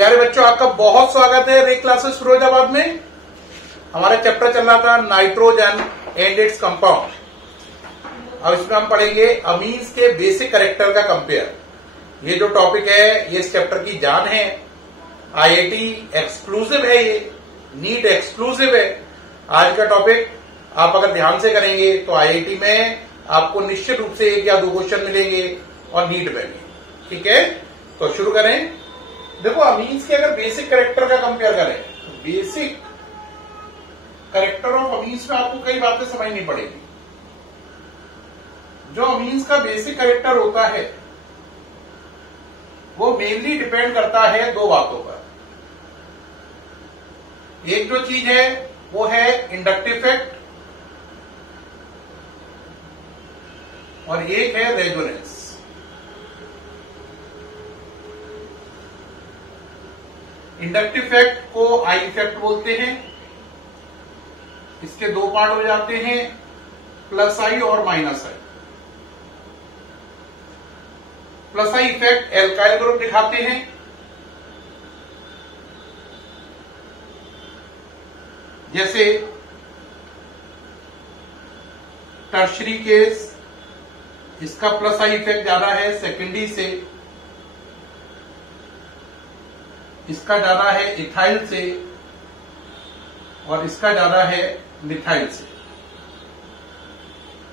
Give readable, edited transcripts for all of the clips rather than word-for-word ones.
प्यारे बच्चों, आपका बहुत स्वागत है रे क्लासेस फिरोजाबाद में। हमारा चैप्टर चल रहा था नाइट्रोजन एंड इट्स कंपाउंड। अब इसमें हम पढ़ेंगे अमीन्स के बेसिक कैरेक्टर का कंपेयर। ये जो टॉपिक है ये इस चैप्टर की जान है। आईआईटी एक्सक्लूसिव है, ये नीट एक्सक्लूसिव है। आज का टॉपिक आप अगर ध्यान से करेंगे तो आईआईटी में आपको निश्चित रूप से 1 या 2 क्वेश्चन मिलेंगे और नीट में भी। ठीक है, तो शुरू करें। देखो, अमीन्स के अगर बेसिक कैरेक्टर का कंपेयर करें तो बेसिक कैरेक्टर ऑफ अमीन्स में आपको कई बातें समझनी पड़ेगी। जो अमीन्स का बेसिक कैरेक्टर होता है वो मेनली डिपेंड करता है 2 बातों पर। एक जो चीज है वो है इंडक्टिव इफेक्ट और एक है रेजोनेंस। इंडक्टिव इफेक्ट को आई इफेक्ट बोलते हैं। इसके 2 पार्ट हो जाते हैं, प्लस आई और minus I. Plus I effect alkyl group दिखाते हैं, जैसे टर्शरी केस, इसका प्लस आई इफेक्ट ज्यादा है सेकेंडरी से, इसका ज्यादा है इथाइल से और इसका ज्यादा है मिथाइल से।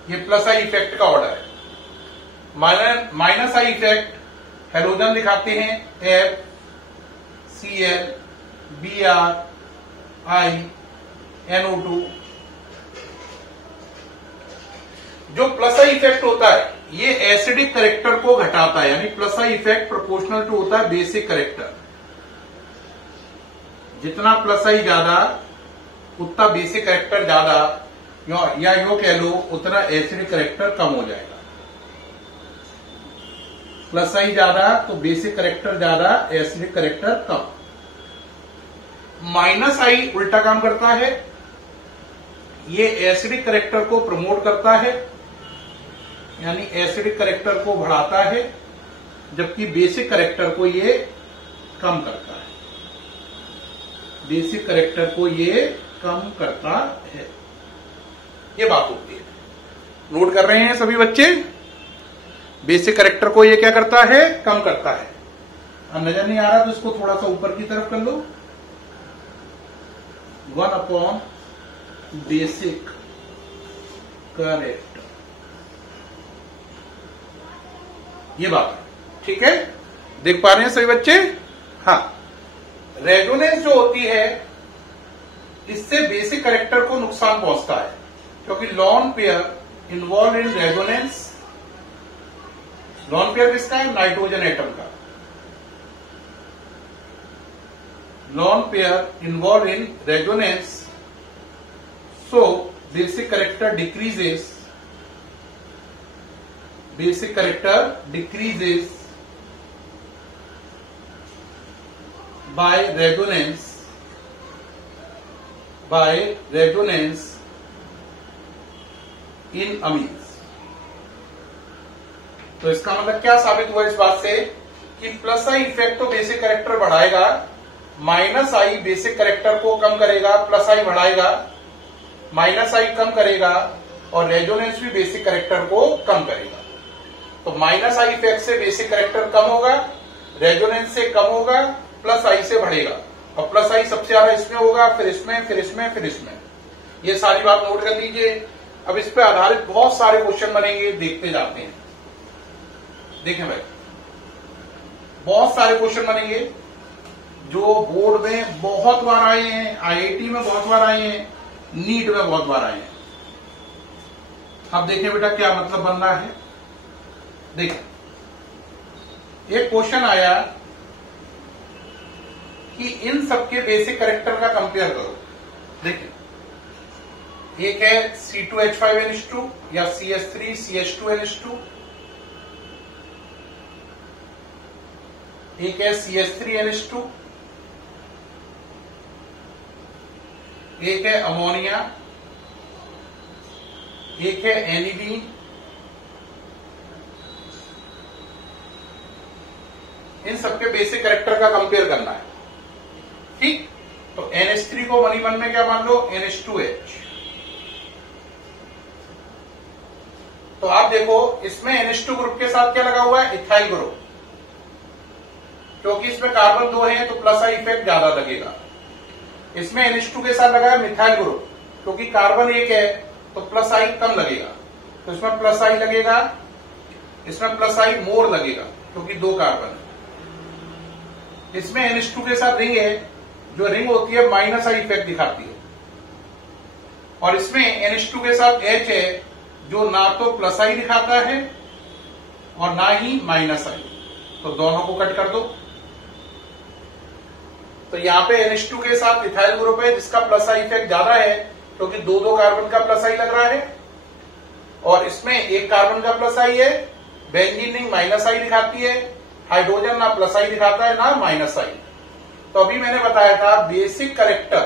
ये प्लस आई इफेक्ट का ऑर्डर है। माइनस आई इफेक्ट हेलोजन दिखाते हैं, एफ, सीएल, बीआर, आई, NO2। जो प्लस आई इफेक्ट होता है ये एसिडिक कैरेक्टर को घटाता है, यानी plus I effect proportional to होता है बेसिक कैरेक्टर। जितना प्लस आई ज्यादा उतना बेसिक कैरेक्टर ज्यादा, या यो कह लो उतना एसिडिक कैरेक्टर कम हो जाएगा। प्लस आई ज्यादा तो बेसिक कैरेक्टर ज्यादा, एसिडिक कैरेक्टर कम। माइनस आई उल्टा काम करता है, ये एसिडिक कैरेक्टर को प्रमोट करता है, यानी एसिडिक कैरेक्टर को बढ़ाता है, जबकि बेसिक कैरेक्टर को ये कम करता है। बेसिक कैरेक्टर को ये कम करता है। ये बात होती है। नोट कर रहे हैं सभी बच्चे? बेसिक कैरेक्टर को ये क्या करता है? कम करता है। अब नजर नहीं आ रहा तो इसको थोड़ा सा ऊपर की तरफ कर लो। 1/, बेसिक कैरेक्टर, ये बात है। ठीक है, देख पा रहे हैं सभी बच्चे? हाँ, रेजोनेंस जो होती है इससे बेसिक कैरेक्टर को नुकसान पहुंचता है, क्योंकि lone pair involve in resonance. Lone pair किसका है? नाइट्रोजन एटम का। Lone pair involve in resonance, so basic character decreases. Basic character decreases by resonance in amines. तो इसका मतलब क्या साबित हुआ इस बात से कि प्लस आई इफेक्ट तो बेसिक कैरेक्टर बढ़ाएगा, माइनस आई बेसिक कैरेक्टर को कम करेगा, प्लस आई बढ़ाएगा, माइनस आई कम करेगा, और रेजोनेंस भी बेसिक कैरेक्टर को कम करेगा। तो माइनस आई इफेक्ट से बेसिक कैरेक्टर कम होगा, रेजोनेंस से कम होगा, प्लस आई से बढ़ेगा, और प्लस आई सबसे ज्यादा इसमें होगा, फिर इसमें, फिर इसमें, फिर इसमें। ये सारी बात नोट कर लीजिए। अब इस पर आधारित बहुत सारे क्वेश्चन बनेंगे, देखते जाते हैं। देखें भाई, बहुत सारे क्वेश्चन बनेंगे जो बोर्ड में बहुत बार आए हैं, आईआईटी में बहुत बार आए हैं, नीट में बहुत बार आए हैं। अब देखें बेटा क्या मतलब बन रहा है। देखें, एक क्वेश्चन आया कि इन सबके बेसिक कैरेक्टर का कंपेयर करो। देखें, एक है C2H5NH2 या CH3CH2NH2, एक है CH3NH2, एक है अमोनिया, एक है एनिलीन, इन सबके बेसिक कैरेक्टर का कंपेयर करना है। तो NH3 को मनी मन में क्या मान लो, NH2H। तो आप देखो इसमें NH2 ग्रुप के साथ क्या लगा हुआ है, इथाइल ग्रुप। क्योंकि इसमें कार्बन 2 है तो प्लस आई इफेक्ट ज्यादा लगेगा। इसमें NH2 के साथ लगा है मिथाइल ग्रुप, क्योंकि कार्बन 1 है तो प्लस आई कम लगेगा, तो इसमें प्लस आई लगेगा, इसमें प्लस आई मोर लगेगा क्योंकि 2 कार्बन है। इसमें NH2 के साथ रिंग है, जो रिंग होती है माइनस आई इफेक्ट दिखाती है, और इसमें NH2 के साथ H है जो ना तो प्लस आई दिखाता है और ना ही माइनस आई, तो दोनों को कट कर दो। तो यहां पे NH2 के साथ इथाइल ग्रुप है जिसका प्लस आई इफेक्ट ज्यादा है क्योंकि 2 कार्बन का प्लस आई लग रहा है, और इसमें 1 कार्बन का प्लस आई है। बेंजीन रिंग माइनस आई दिखाती है, हाइड्रोजन ना प्लस आई दिखाता है ना माइनस आई। तो अभी मैंने बताया था बेसिक कैरेक्टर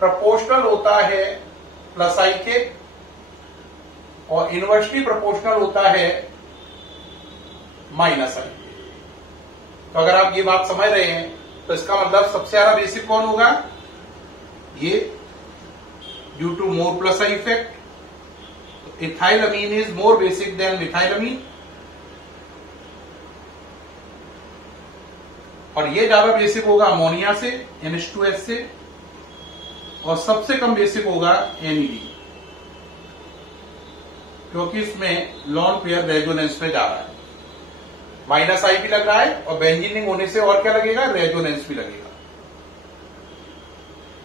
प्रोपोर्शनल होता है प्लस आई के, और इनवर्सली प्रोपोर्शनल होता है माइनस आई। तो अगर आप ये बात समझ रहे हैं तो इसका मतलब सबसे ज्यादा बेसिक कौन होगा, ये due to more plus I effect. तो ethyl amine is more basic than methyl amine, और ये ज्यादा बेसिक होगा अमोनिया से, NH2S से, और सबसे कम बेसिक होगा NED, क्योंकि इसमें लॉन पेयर रेजोनेंस में जा रहा है। माइनस आई भी लग रहा है और बेंजीन रिंग होने से और क्या लगेगा, रेजोनेंस भी लगेगा।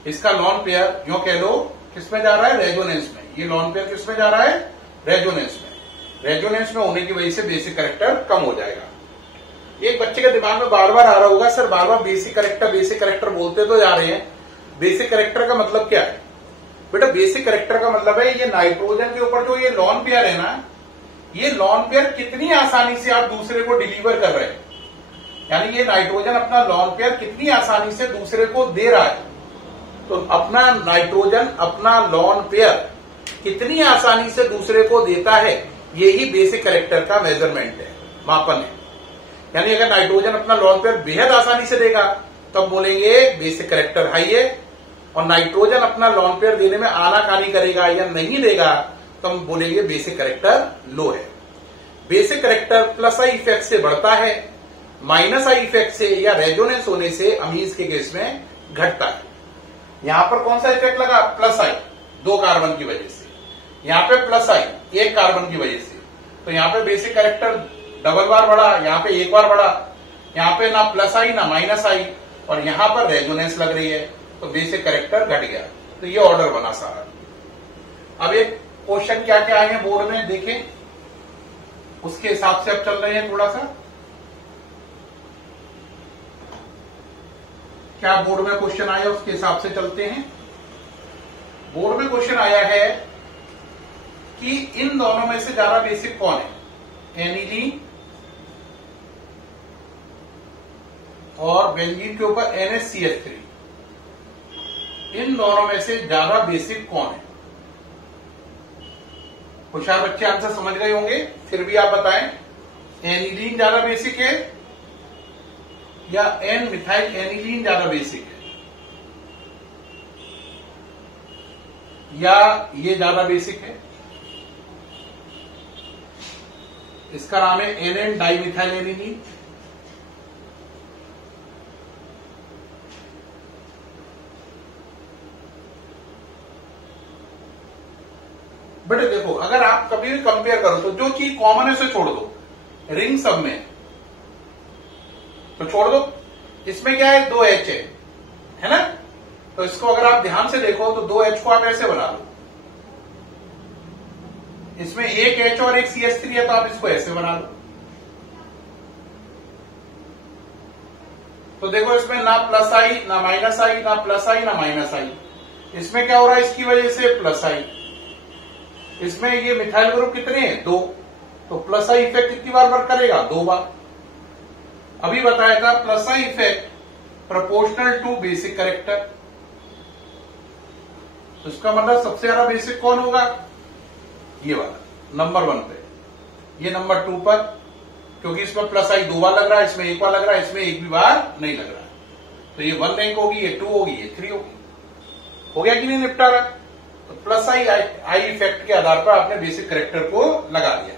इसका लॉन पेयर यो कह लो किसमें जा रहा है, रेजोनेंस में। ये लॉन पेयर किसमें जा रहा है, रेजोनेंस में। रेजोनेंस में होने की वजह से बेसिक कैरेक्टर कम हो जाएगा। एक बच्चे के दिमाग में बार बार आ रहा होगा, सर बार बार बेसिक कैरेक्टर बोलते तो जा रहे हैं, बेसिक कैरेक्टर का मतलब क्या है। बेटा बेसिक कैरेक्टर का मतलब है ये नाइट्रोजन के ऊपर जो ये लॉन पेयर है ना, ये लॉन पेयर कितनी आसानी से आप दूसरे को डिलीवर कर रहे हैं, यानी ये नाइट्रोजन अपना लॉन पेयर कितनी आसानी से दूसरे को दे रहा है। तो अपना नाइट्रोजन अपना लॉन पेयर कितनी आसानी से दूसरे को देता है, यही बेसिक कैरेक्टर का मेजरमेंट है, मापन है। यानी अगर नाइट्रोजन अपना लॉन पेयर बेहद आसानी से देगा तब बोलेंगे बेसिक कैरेक्टर हाई है, और नाइट्रोजन अपना लॉन पेयर देने में आनाकानी करेगा या नहीं देगा तो हम बोलेंगे बेसिक कैरेक्टर लो है। Basic character plus I effect से बढ़ता है, माइनस आई इफेक्ट से या रेजोनेंस होने से अमीन्स के केस में घटता है। यहां पर कौन सा इफेक्ट लगा, प्लस आई 2 कार्बन की वजह से, यहां पे प्लस आई 1 कार्बन की वजह से, तो यहां पे बेसिक कैरेक्टर डबल बार बढ़ा, यहां पे 1 बार बढ़ा। यहां पे ना प्लस आई ना माइनस आई, और यहां पर रेजोनेंस लग रही है, तो बेसिक कैरेक्टर घट गया। तो ये ऑर्डर बना सारा। अब एक क्वेश्चन क्या क्या आए हैं बोर्ड में देखें, उसके हिसाब से अब चल रहे हैं। थोड़ा सा क्या बोर्ड में क्वेश्चन आया उसके हिसाब से चलते हैं। बोर्ड में क्वेश्चन आया है कि इन दोनों में से ज्यादा बेसिक कौन है, एनिलीन और बेंजीन के ऊपर NHCH3, इन दोनों में से ज्यादा बेसिक कौन है। होशियार बच्चे आंसर समझ गए होंगे, फिर भी आप बताएं एनिलीन ज्यादा बेसिक है या एन मिथाइल एनिलीन ज्यादा बेसिक है, या ये ज्यादा बेसिक है। इसका नाम है NN डाइमिथाइल एनिलीन। बेटे देखो अगर आप कभी भी कंपेयर करो तो जो चीज कॉमन है उसे छोड़ दो, रिंग सब में तो छोड़ दो। इसमें क्या है, 2H है ना, तो इसको अगर आप ध्यान से देखो तो 2H को आप ऐसे बना लो, इसमें एक H और एक CH3 है तो आप इसको ऐसे बना लो। तो देखो इसमें ना प्लस आई ना माइनस आई, ना प्लस आई ना माइनस आई। इसमें क्या हो रहा है, इसकी वजह से प्लस आई। इसमें ये मिथाइल ग्रुप कितने हैं, 2, तो प्लस आई इफेक्ट कितनी बार वर्क करेगा, 2 बार। अभी बताया था plus I effect proportional to basic character, तो इसका मतलब सबसे ज्यादा बेसिक कौन होगा, ये वाला नंबर 1 पे, ये नंबर 2 पर, क्योंकि इसमें प्लस आई 2 बार लग रहा है, इसमें 1 बार लग रहा है, इसमें 1 भी बार नहीं लग रहा है। तो ये 1 रैंक होगी, ये 2 होगी, ये 3 होगी। हो गया कि नहीं निपटारा? तो प्लस आई इफेक्ट के आधार पर आपने बेसिक करेक्टर को लगा दिया।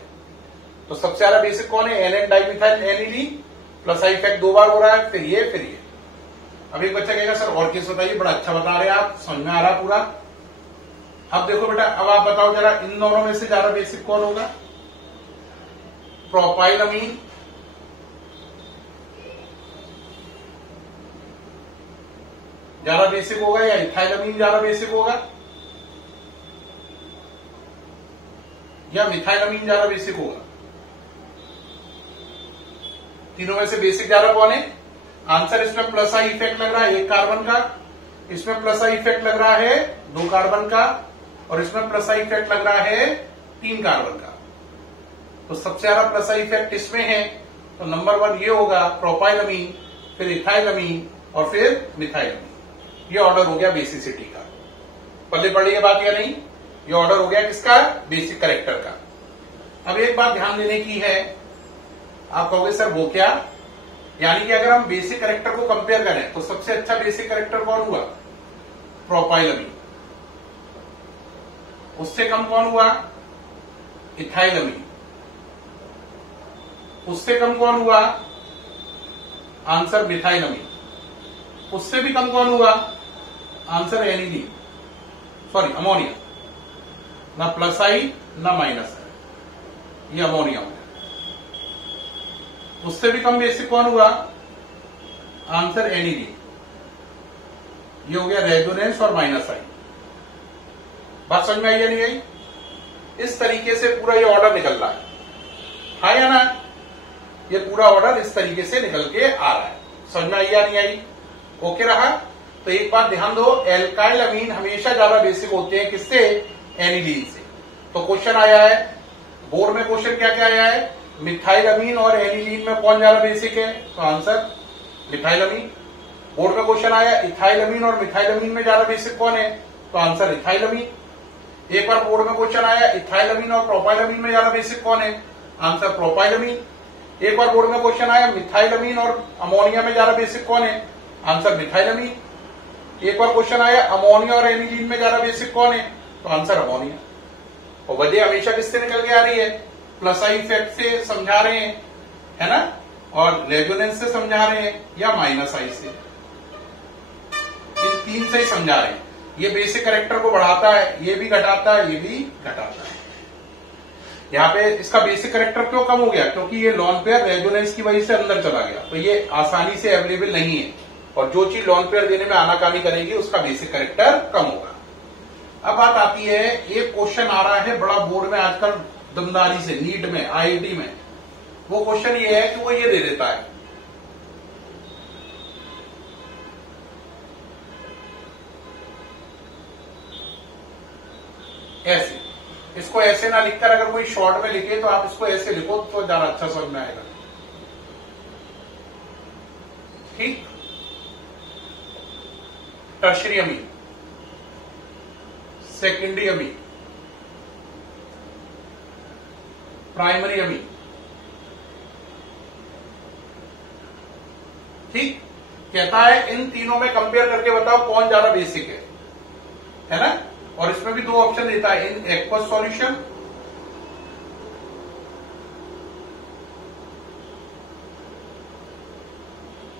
तो सबसे ज्यादा बेसिक कौन है? N dimethyl aniline. Plus I effect 2 बार हो रहा है, फिर ये। अब एक बच्चा कहेगा सर और केस बताइए, बड़ा अच्छा बता रहे हैं आप, समझ में आ रहा पूरा। अब देखो बेटा, अब आप बताओ जरा इन दोनों में से ज्यादा बेसिक कौन होगा? प्रोपाइलमीन ज्यादा बेसिक होगा या इथाइलमीन ज्यादा बेसिक होगा या मिथाइलमीन ज्यादा बेसिक होगा? तीनों में से बेसिक ज्यादा कौन है? आंसर इसमें प्लस आई इफेक्ट लग रहा है 1 कार्बन का, इसमें प्लस आई इफेक्ट लग रहा है 2 कार्बन का, और इसमें प्लस आई इफेक्ट लग रहा है 3 कार्बन का। तो सबसे ज्यादा प्लस आई इफेक्ट इसमें है, तो नंबर 1 ये होगा प्रोपाइलमीन, फिर इथाइलमीन और फिर मिथाइलमीन। ये ऑर्डर हो गया बेसिसिटी का। पल्ले पड़ रही है बात या नहीं? ये ऑर्डर हो गया किसका? बेसिक करेक्टर का। अब एक बात ध्यान देने की है, आप कहोगे सर वो क्या? यानी कि अगर हम बेसिक करेक्टर को कंपेयर करें तो सबसे अच्छा बेसिक करेक्टर कौन हुआ? प्रोपाइलमीन। उससे कम कौन हुआ? इथाइलमीन। उससे कम कौन हुआ? आंसर मिथाइलमीन। उससे भी कम कौन हुआ? Answer aniline, sorry ammonia. ना प्लस आई ना माइनस आई, ये अमोनिया हो गया। उससे भी कम बेसिक कौन हुआ? Answer aniline. ये हो गया रेजोनेंस और माइनस आई। बात समझ में आई या नहीं आई? इस तरीके से पूरा ये ऑर्डर निकल रहा है, हाँ या ना? ये पूरा ऑर्डर इस तरीके से निकल के आ रहा है। समझ में आई या नहीं आई? ओके रहा? तो एक बात ध्यान दो, एल्काइल अमीन हमेशा ज्यादा बेसिक होते हैं किससे? एनिलीन से। तो क्वेश्चन आया है बोर्ड में, क्वेश्चन क्या क्या आया है? मिथाइल अमीन और एनिलीन में कौन ज्यादा बेसिक है? तो आंसर मिथाइल अमीन। बोर्ड में क्वेश्चन आया इथाइल अमीन और मिथाइल अमीन में ज्यादा बेसिक कौन है? तो आंसर इथाइल अमीन। एक बार बोर्ड में क्वेश्चन आया इथाइल अमीन और प्रोपाइल अमीन में ज्यादा बेसिक कौन है? आंसर प्रोपाइल अमीन। एक बार बोर्ड में क्वेश्चन आया मिथाइल अमीन और अमोनिया में ज्यादा बेसिक कौन है? आंसर मिथाइल अमीन। एक बार क्वेश्चन आया अमोनिया और एनिलीन में ज्यादा बेसिक कौन है? तो आंसर अमोनिया। और वजह हमेशा किससे निकल के आ रही है? प्लस आई इफेक्ट से समझा रहे हैं, है ना? और रेजोनेंस से समझा रहे हैं या माइनस आई से, इन 3 से ही समझा रहे हैं। ये बेसिक कैरेक्टर को बढ़ाता है, ये भी घटाता है, ये भी घटाता है। यहाँ पे इसका बेसिक कैरेक्टर क्यों कम हो गया? क्योंकि ये लॉन पेयर रेजोनेंस की वजह से अंदर चला गया, तो ये आसानी से अवेलेबल नहीं है, और जो चीज लॉन पेयर देने में आनाकानी करेगी उसका बेसिक कैरेक्टर कम होगा। अब बात आती है, एक क्वेश्चन आ रहा है बड़ा बोर्ड में आजकल दमदारी से, नीट में, आईआईटी में। वो क्वेश्चन ये है कि वो ये दे देता है, ऐसे, इसको ऐसे ना लिखकर अगर कोई शॉर्ट में लिखे तो आप इसको ऐसे लिखो तो ज्यादा अच्छा समझ में आएगा। ठीक? टर्शरी अमीन, सेकेंडरी अमीन, प्राइमरी अमीन। ठीक? कहता है इन तीनों में कंपेयर करके बताओ कौन ज्यादा बेसिक है ना? और इसमें भी 2 ऑप्शन देता है, इन एक्वस सॉल्यूशन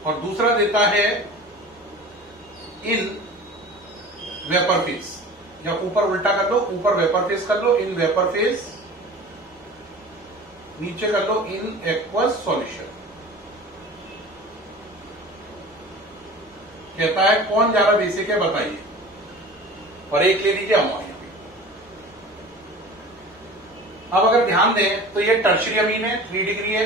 और दूसरा देता है इन वेपर फेज, या ऊपर उल्टा कर लो, ऊपर वेपर फेज कर लो, इन वेपर फेज, नीचे कर लो इन एक्वस सॉल्यूशन। कहता है कौन ज्यादा बेसिक है बताइए, और एक ले लीजिए अमोनिया। अब अगर ध्यान दें तो ये टर्शरी अमीन है 3 डिग्री है,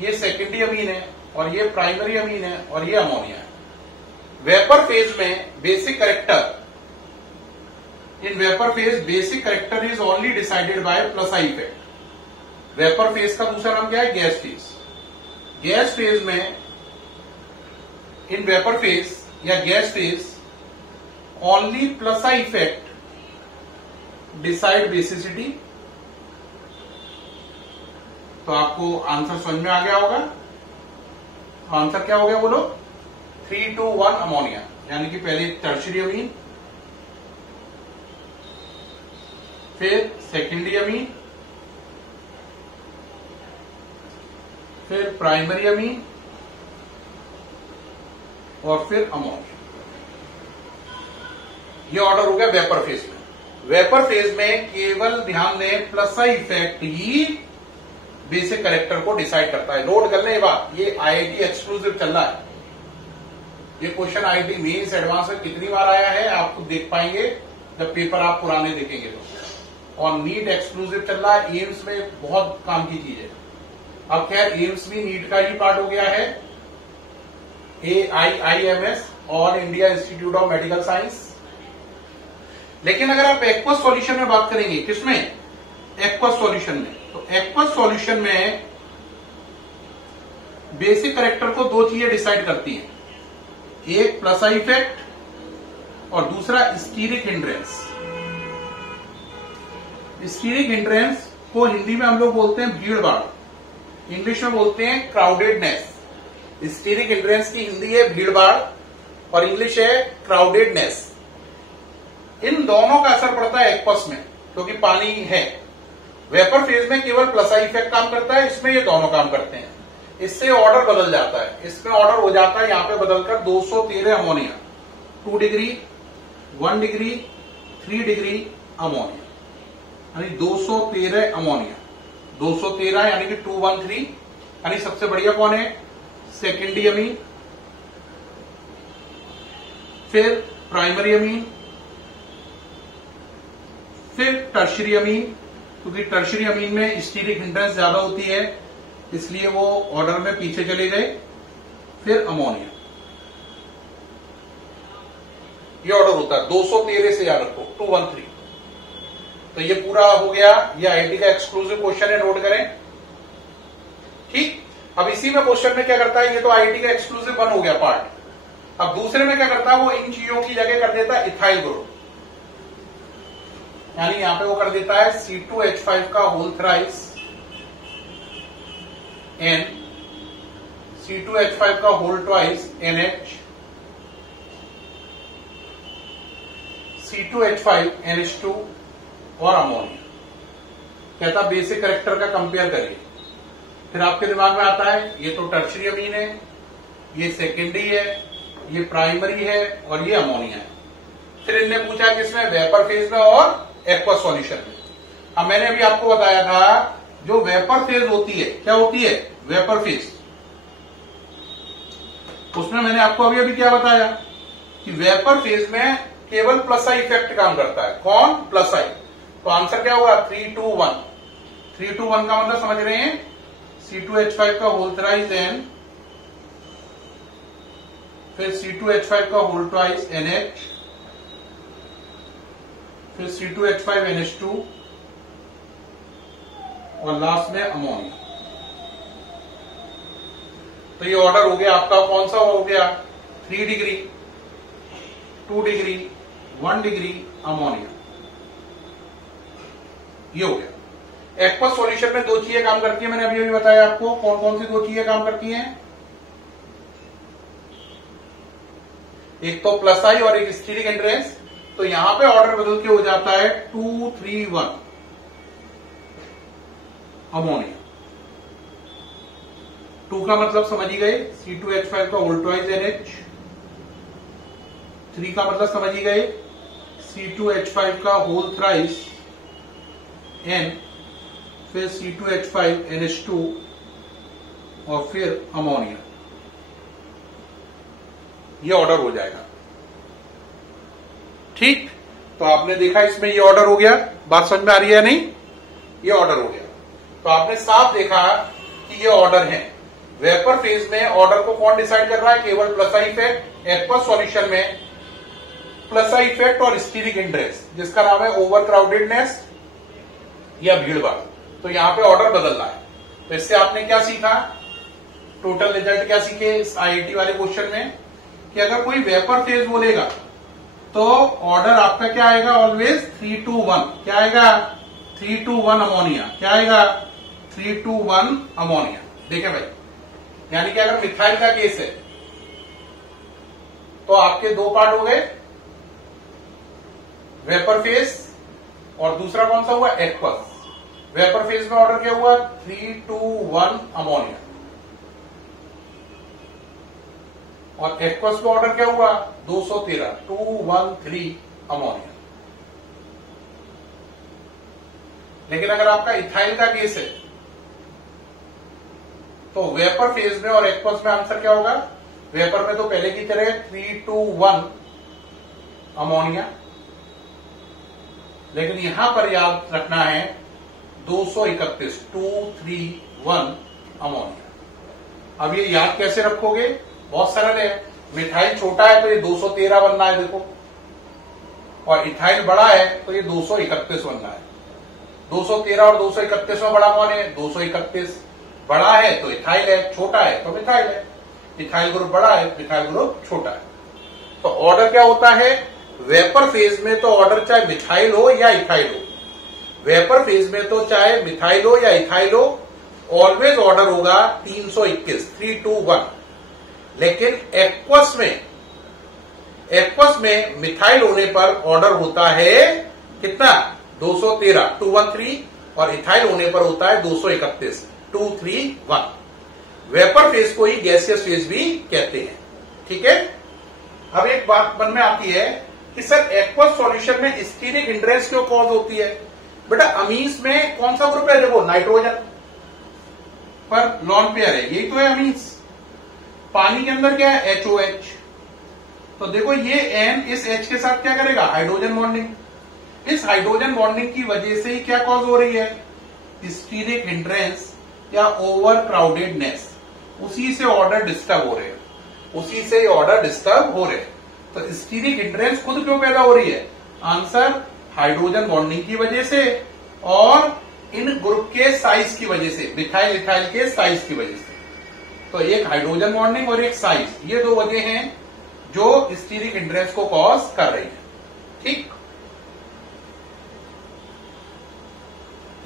ये सेकेंडरी अमीन है, और ये प्राइमरी अमीन है, और ये अमोनिया है। वेपर फेज में basic character, in vapour phase basic character is only decided by plus I effect. Vapour phase का दूसरा नाम क्या है? Gas phase. गैस फेज में, इन वेपर फेज या gas phase, only plus I effect decide basicity. तो आपको answer समझ में आ गया होगा। आंसर क्या हो गया बोलो? 3,2,1 अमोनिया, यानी कि पहले टर्शियरी अमीन, फिर सेकेंडरी अमीन, फिर प्राइमरी अमीन और फिर अमोनिया। ये ऑर्डर हो गया वेपर फेज में। वेपर फेज में केवल ध्यान दें plus I effect he basic character को डिसाइड करता है। नोट कर लें बात, ये आईआईटी एक्सक्लूसिव चल रहा है। ये क्वेश्चन आईआईटी मेंस एडवांस में कितनी बार आया है आपको देख पाएंगे जब पेपर आप पुराने देखेंगे तो। और नीट एक्सक्लूसिव चल रहा है, एम्स में बहुत काम की चीज है। अब खैर एम्स भी नीट का ही पार्ट हो गया है। AIIMS all India institute of medical science. लेकिन अगर आप एक्वस सॉल्यूशन में बात करेंगे, किसमें? एक्वस सॉल्यूशन में। तो एक्वस सॉल्यूशन में बेसिक कैरेक्टर को दो चीजें डिसाइड करती हैं, एक प्लस आई इफेक्ट और दूसरा स्टीरिक हिंड्रेंस। स्टीरिक हिंड्रेंस को हिंदी में हम लोग बोलते हैं भीड़ भाड़, इंग्लिश में बोलते हैं क्राउडेडनेस। स्टीरिक हिंड्रेंस की हिंदी है भीड़ भाड़ और इंग्लिश है क्राउडेडनेस। इन दोनों का असर पड़ता है एक्वस में, क्योंकि पानी है। वेपर फेज में केवल प्लस आई इफेक्ट काम करता है, इसमें ये दोनों काम करते हैं। इससे ऑर्डर बदल जाता है, इसमें ऑर्डर हो जाता है यहां पे बदलकर 213 ammonia, 2 degree, 1 degree, 3 degree ammonia, यानी 213 अमोनिया। 213 यानी कि 213, यानी सबसे बढ़िया कौन है? सेकेंडरी अमीन, फिर प्राइमरी अमीन, फिर टर्शियरी अमीन, क्योंकि टर्शियरी अमीन में स्टीरिक हिंड्रेंस ज्यादा होती है इसलिए वो ऑर्डर में पीछे चले गए, फिर अमोनिया। ये ऑर्डर होता है। 213 से याद रखो, 213। तो ये पूरा हो गया, ये आईआईटी का एक्सक्लूसिव क्वेश्चन है, नोट करें। ठीक, अब इसी में क्वेश्चन में क्या करता है, ये तो आईआईटी का एक्सक्लूसिव 1 हो गया पार्ट। अब दूसरे में क्या करता है, वो इन चीजों की जगह कर देता है इथाइल ग्रुप, यानी यहां पे वो कर देता है C2H5 का होल थ्राइस N, C2H5 का whole twice NH, C2H5 NH2 और अमोनिया। कहता बेसिक कैरेक्टर का कंपेयर करिए। फिर आपके दिमाग में आता है ये तो टर्शियरी अमीन है, ये सेकेंडरी है, ये प्राइमरी है और ये अमोनिया है। फिर इनने पूछा किसमें? वेपर फेज में और एक्वस सॉल्यूशन में। अब मैंने अभी आपको बताया था जो वेपर फेज होती है, क्या होती है? Vapour phase. उसमें मैंने आपको अभी अभी क्या बताया कि वेपर फेज में केवल प्लस आई इफेक्ट काम करता है। कौन? प्लस आई। तो आंसर क्या होगा? 3,2,1। 3,2,1 का मतलब समझ रहे हैं? C2H5 का होल थ्राइस N, फिर C2H5 का होल ट्वाइस NH, फिर C2H5 NH2 और लास्ट में अमोनिया। तो ये ऑर्डर हो गया आपका, कौन सा हो गया? 3 डिग्री, 2 डिग्री, 1 डिग्री अमोनिया। ये हो गया। एक्वस सॉल्यूशन में दो चीजें काम करती है, मैंने अभी अभी बताया आपको। कौन कौन सी दो चीजें काम करती हैं? एक तो प्लस आई और एक स्टीरिक हिंड्रेंस। तो यहां पे ऑर्डर बदल के हो जाता है 2, 3, 1 अमोनिया। 2 का मतलब समझ ही गए, C2H5 का होल ट्वाइस NH। 3 का मतलब समझ ही गए, C2H5 का होल थ्राइस N, फिर C2H5 NH2 और फिर अमोनिया। ये ऑर्डर हो जाएगा। ठीक, तो आपने देखा इसमें ये ऑर्डर हो गया। बात समझ में आ रही है नहीं? ये ऑर्डर हो गया। तो आपने साफ देखा कि ये ऑर्डर है। वेपर फेज में ऑर्डर को कौन डिसाइड कर रहा है? केवल plus I effect. Aqueous solution में प्लस आई इफेक्ट और स्टीरिक हिंड्रेंस, जिसका नाम है ओवर क्राउडेडनेस या भीड़भाड़। तो यहां पे ऑर्डर बदल रहा है। तो इससे आपने क्या सीखा? टोटल रिजल्ट क्या सीखे इस आईआईटी वाले क्वेश्चन में कि अगर कोई वेपर फेज बोलेगा तो ऑर्डर आपका क्या आएगा? ऑलवेज 3, 2, 1। क्या आएगा? 3, 2, 1 अमोनिया। क्या आएगा? 3, 2, 1 अमोनिया। देखे भाई, यानी कि अगर मिथाइल का केस है तो आपके दो पार्ट हो गए, वेपर फेज और दूसरा कौन सा हुआ, एक्वस। वेपर फेज में ऑर्डर क्या हुआ, 3, 2, 1 अमोनिया, और एक्वस में ऑर्डर क्या हुआ, 213, 2, 1, 3 अमोनिया। लेकिन अगर आपका इथाइल का केस है तो वेपर फेज में और एक्वस में आंसर क्या होगा, वेपर में तो पहले की तरह 3, 2, 1 अमोनिया, लेकिन यहां पर याद रखना है 231, 2, 3, 1 अमोनिया। अब ये याद कैसे रखोगे, बहुत सरल है। मिथाइल छोटा है तो ये 213 बनना है, देखो, और इथाइल बड़ा है तो ये 231 बनना है। 213 और 231 में बड़ा कौन है, 231। बड़ा है तो इथाइल है, छोटा है तो मिथाइल है। इथाइल ग्रुप बड़ा है, मिथाइल ग्रुप छोटा है। तो ऑर्डर क्या होता है, वेपर फेज में तो ऑर्डर चाहे मिथाइल हो या इथाइल हो, वेपर फेज में तो चाहे मिथाइल हो या इथाइल हो, ऑलवेज ऑर्डर होगा 321, 3, 2, 1। लेकिन एक्वस में मिथाइल होने पर ऑर्डर होता है कितना, 213, 213, और इथाइल होने पर होता है 231, 231। वेपर फेज को ही गैसियस फेज भी कहते हैं। ठीक है। अब एक बात मन में आती है कि सर एक्वस सॉल्यूशन में स्टीरिक हिंड्रेंस क्यों कॉज होती है। बेटा अमीन्स में कौन सा ग्रुप है, देखो नाइट्रोजन पर लॉन पेयर है, यही तो है अमीन्स। पानी के अंदर क्या है, HOH, तो देखो ये N इस H के साथ क्या करेगा, हाइड्रोजन बॉन्डिंग। इस हाइड्रोजन बॉन्डिंग की वजह से ही क्या कॉज हो रही है, स्टीरिक हिंड्रेंस या ओवर क्राउडेडनेस, उसी से ऑर्डर डिस्टर्ब हो रहे हैं, उसी से ऑर्डर डिस्टर्ब हो रहे हैं। तो स्टीरिक हिंड्रेंस खुद क्यों पैदा हो रही है, आंसर हाइड्रोजन बॉन्डिंग की वजह से और इन ग्रुप के साइज की वजह से, मिथाइल इथाइल के साइज की वजह से। तो एक हाइड्रोजन बॉन्डिंग और एक साइज, ये दो वजह हैं जो स्टीरिक हिंड्रेंस को कॉज कर रही है। ठीक,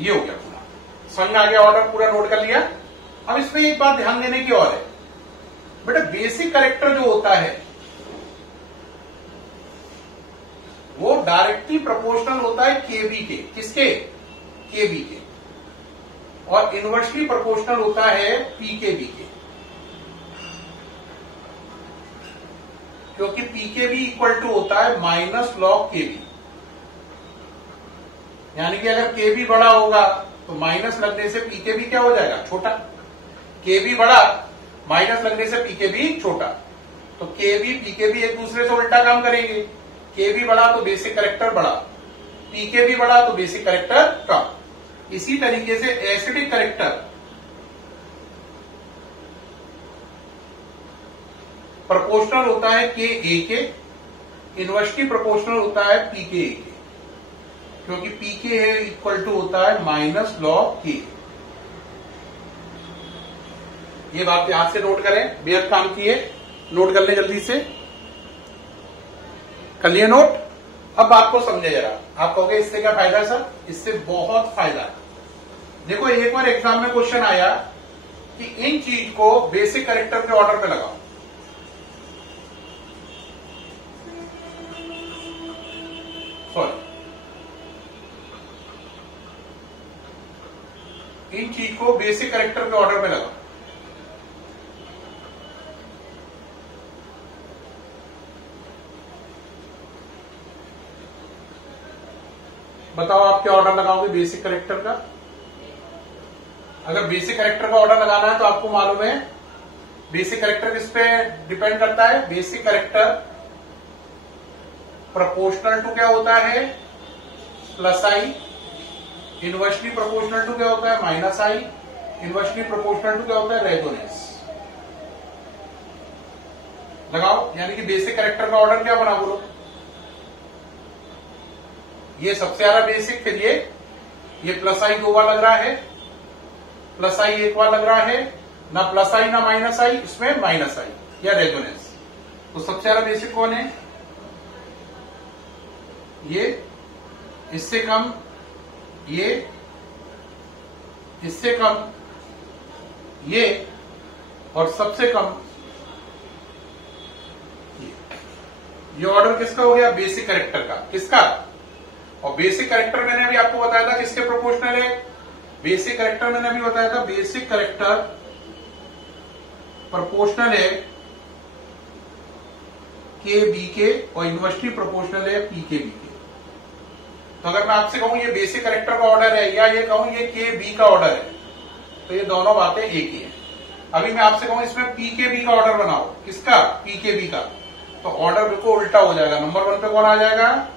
ये हो गया पूरा, समझ में आ गया, ऑर्डर पूरा नोट कर लिया। अब इसमें एक बात ध्यान देने की और है, बेटा बेसिक कैरेक्टर जो होता है वो डायरेक्टली प्रोपोर्शनल होता है केबी के, किसके, केबी के, और इनवर्सली प्रोपोर्शनल होता है पीकेबी के, क्योंकि पीकेबी इक्वल टू होता है माइनस लॉग केबी। यानी कि अगर केबी बड़ा होगा तो माइनस लगने से पीकेबी क्या हो जाएगा, छोटा। केबी बड़ा, माइनस लगने से पीकेबी छोटा, तो केबी पीकेबी एक दूसरे से उल्टा काम करेंगे। केबी बड़ा तो बेसिक कैरेक्टर बड़ा, पीकेबी बड़ा तो बेसिक कैरेक्टर कम। इसी तरीके से एसिडिक कैरेक्टर प्रोपोर्शनल होता है के ए के, इनवर्सली प्रोपोर्शनल होता है पीके ए के, क्योंकि पीके ए इक्वल टू होता है माइनस लॉग के। ये बात याद से नोट करें, बेहद काम की है, नोट कर ले जल्दी से, कर लिए नोट। अब आपको समझे जरा, आप कहोगे इससे क्या फायदा है सर, इससे बहुत फायदा है। देखो एक बार एग्जाम में क्वेश्चन आया कि इन चीज को बेसिक कैरेक्टर के ऑर्डर पे लगाओ, सॉरी इन चीज को बेसिक कैरेक्टर के ऑर्डर पे लगाओ। बताओ आप क्या ऑर्डर लगाओगे बेसिक कैरेक्टर का। अगर बेसिक कैरेक्टर का ऑर्डर लगाना है तो आपको मालूम है बेसिक कैरेक्टर किस पे डिपेंड करता है, बेसिक कैरेक्टर प्रोपोर्शनल टू क्या होता है, plus I, inversely proportional to क्या होता है, minus I, inversely proportional to क्या होता है, रेजोनेंस। लगाओ, यानी कि बेसिक कैरेक्टर का ऑर्डर क्या बना, बोलो। ये सबसे ज्यादा बेसिक, फिर ये प्लस आई दो बार लग रहा है, प्लस आई एक बार लग रहा है, ना प्लस आई ना माइनस आई, इसमें माइनस आई या रेजोनेंस। तो सबसे ज्यादा बेसिक कौन है, ये, इससे कम ये, इससे कम ये, और सबसे कम ये। ये ऑर्डर किसका हो गया? बेसिक कैरेक्टर का। किसका? और बेसिक कैरेक्टर मैंने अभी आपको बताया था किसके प्रोपोर्शनल है? बेसिक कैरेक्टर मैंने अभी बताया था बेसिक कैरेक्टर प्रोपोर्शनल है के बी के और यूनिवर्सिटी प्रोपोर्शनल है पी के बी के। तो अगर मैं आपसे कहूं ये बेसिक कैरेक्टर का ऑर्डर है या ये कहूं ये के बी का ऑर्डर है तो ये दोनों बातें एक ही है। अभी मैं आपसे कहूं इसमें पी के बी का ऑर्डर बनाओ। किसका? पी के बी का। तो ऑर्डर बिल्कुल उल्टा हो जाएगा। नंबर 1 पे कौन आ जाएगा?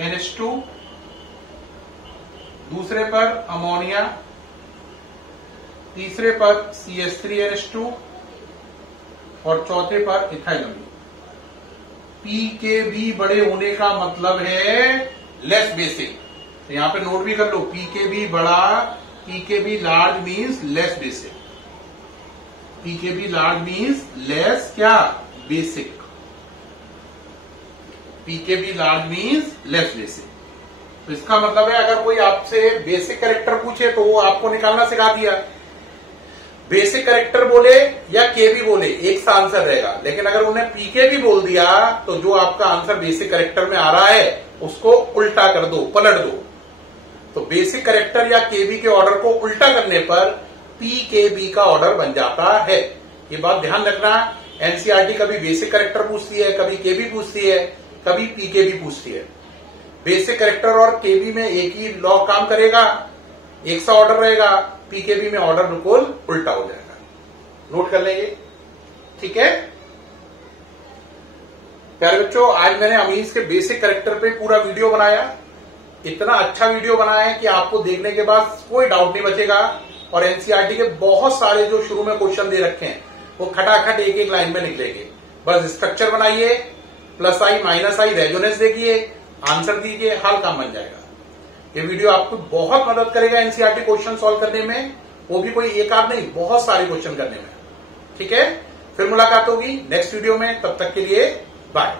NH2, दूसरे पर अमोनिया, तीसरे पर CH3NH2 और चौथे पर इथाइल अमीन। पी के बी बड़े होने का मतलब है लेस बेसिक। तो यहां पे नोट भी कर लो, पी के बी बड़ा, पी के B large means less basic. P के बी लार्ज मीन्स लेस क्या? बेसिक। पी के B large means less basic. तो इसका मतलब है अगर कोई आपसे बेसिक कैरेक्टर पूछे तो वो आपको निकालना सिखा दिया। बेसिक कैरेक्टर बोले या के बी बोले एक सा आंसर रहेगा, लेकिन अगर उन्हें पी के बी बोल दिया तो जो आपका आंसर बेसिक कैरेक्टर में आ रहा है उसको उल्टा कर दो, पलट दो। तो बेसिक कैरेक्टर या के बी के ऑर्डर को उल्टा करने पर पी के बी का ऑर्डर बन जाता है। ये बात ध्यान रखना। एनसीईआरटी कभी बेसिक कैरेक्टर पूछती है, कभी के बी पूछती है, कभी पी के बी पूछती है। बेसिक कैरेक्टर और के बी में एक ही लॉ काम करेगा, एक सा ऑर्डर रहेगा। पी के बी में ऑर्डर बिल्कुल उल्टा हो जाएगा। नोट कर लेंगे, ठीक है प्यारे बच्चों। आज मैंने अमीन्स के बेसिक कैरेक्टर पे पूरा वीडियो बनाया। इतना अच्छा वीडियो बनाया है कि आपको देखने के बाद कोई डाउट नहीं बचेगा। और एनसीईआरटी के बहुत सारे जो शुरू में क्वेश्चन दे रखे हैं वो खटाखट एक एक लाइन में निकलेंगे। बस स्ट्रक्चर बनाइए, प्लस आई माइनस आई रेजोनेंस देखिए, आंसर दीजिए, हल काम बन जाएगा। ये वीडियो आपको बहुत मदद करेगा एनसीईआरटी क्वेश्चन सॉल्व करने में, वो भी कोई एक आध नहीं, बहुत सारे क्वेश्चन करने में। ठीक है, फिर मुलाकात होगी नेक्स्ट वीडियो में। तब तक के लिए बाय।